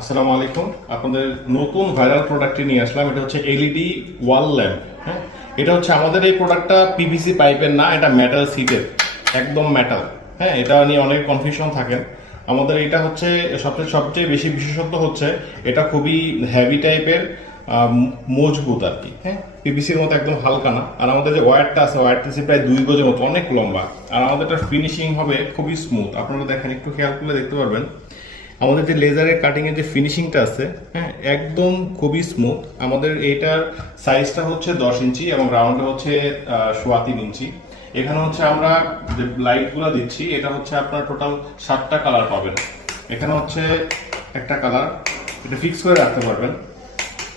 আসসালামু আলাইকুম। আপনাদের নতুন ভাইরাল প্রোডাক্টটি নিয়ে আসলাম। এটা হচ্ছে এলইডি ওয়াল ল্যাম্প। হ্যাঁ, এটা হচ্ছে আমাদের এই প্রোডাক্টটা পিভিসি পাইপের না, এটা মেটাল সিটের, একদম মেটাল। হ্যাঁ, এটা নিয়ে অনেক কনফিউশন থাকেন। আমাদের এটা হচ্ছে সবচেয়ে বেশি বিশেষত্ব হচ্ছে এটা খুবই হেভি টাইপের, মজবুত আর কি। হ্যাঁ, পিভিসির মতো একদম হালকা না। আর আমাদের যে ওয়্যারটা আছে, ওয়্যারটা হচ্ছে প্রায় 2 গজের মতো, অনেক লম্বা। আর আমাদেরটা ফিনিশিং হবে খুবই স্মুথ। আপনারা দেখেন, একটু খেয়াল করলে দেখতে পারবেন আমাদের যে লেজারের কাটিং এর যে ফিনিশিংটা আছে, হ্যাঁ, একদম খুবই স্মুথ। আমাদের এটার সাইজটা হচ্ছে 10 ইঞ্চি এবং রাউন্ডটা হচ্ছে 3.25 ইঞ্চি। এখানে হচ্ছে আমরা যে লাইটগুলো দিচ্ছি, এটা হচ্ছে আপনার টোটাল 7টা কালার পাবেন। এখানে হচ্ছে একটা কালার, এটা ফিক্স করে রাখতে পারবেন।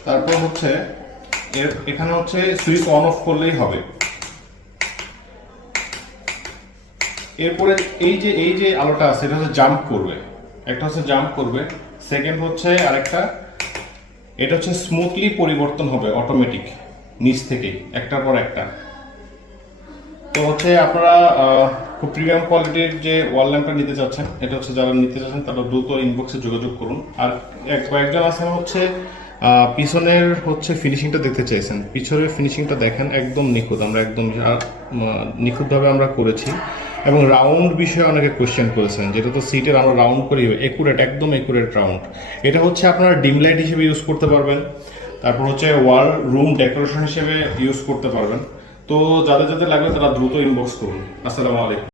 তারপর হচ্ছে এখানে হচ্ছে সুইচ অন অফ করলেই হবে। এরপরে এই যে আলোটা আছে, এটা হচ্ছে জাম্প করবে, একটা হচ্ছে জাম্প করবে, সেকেন্ড হচ্ছে আরেকটা, এটা হচ্ছে স্মুথলি পরিবর্তন হবে অটোমেটিক নিচ থেকেই একটার পর একটা। তো হচ্ছে আপনারা খুব প্রিমিয়াম কোয়ালিটির যে ওয়াল ল্যাম্পটা নিতে চাচ্ছেন, এটা হচ্ছে যারা নিতে চাচ্ছেন তারা দ্রুত ইনবক্সে যোগাযোগ করুন। আর কয়েকজন আছেন হচ্ছে পিছনের হচ্ছে ফিনিশিংটা দেখতে চাইছেন, পিছনের ফিনিশিংটা দেখেন একদম নিখুঁত। আমরা একদম নিখুঁতভাবে আমরা করেছি। এবং রাউন্ড বিষয়ে অনেকে কোয়েশ্চেন করেছেন, যেটা তো সিটের আমরা রাউন্ড করি, একুরেট, একদম একুরেট রাউন্ড। এটা হচ্ছে আপনারা ডিম লাইট হিসেবে ইউজ করতে পারবেন, তারপর হচ্ছে ওয়াল রুম ডেকোরেশন হিসেবে ইউজ করতে পারবেন। তো যাদের যাদের লাগবে তারা দ্রুত ইনবক্স করুন। আসসালামু আলাইকুম।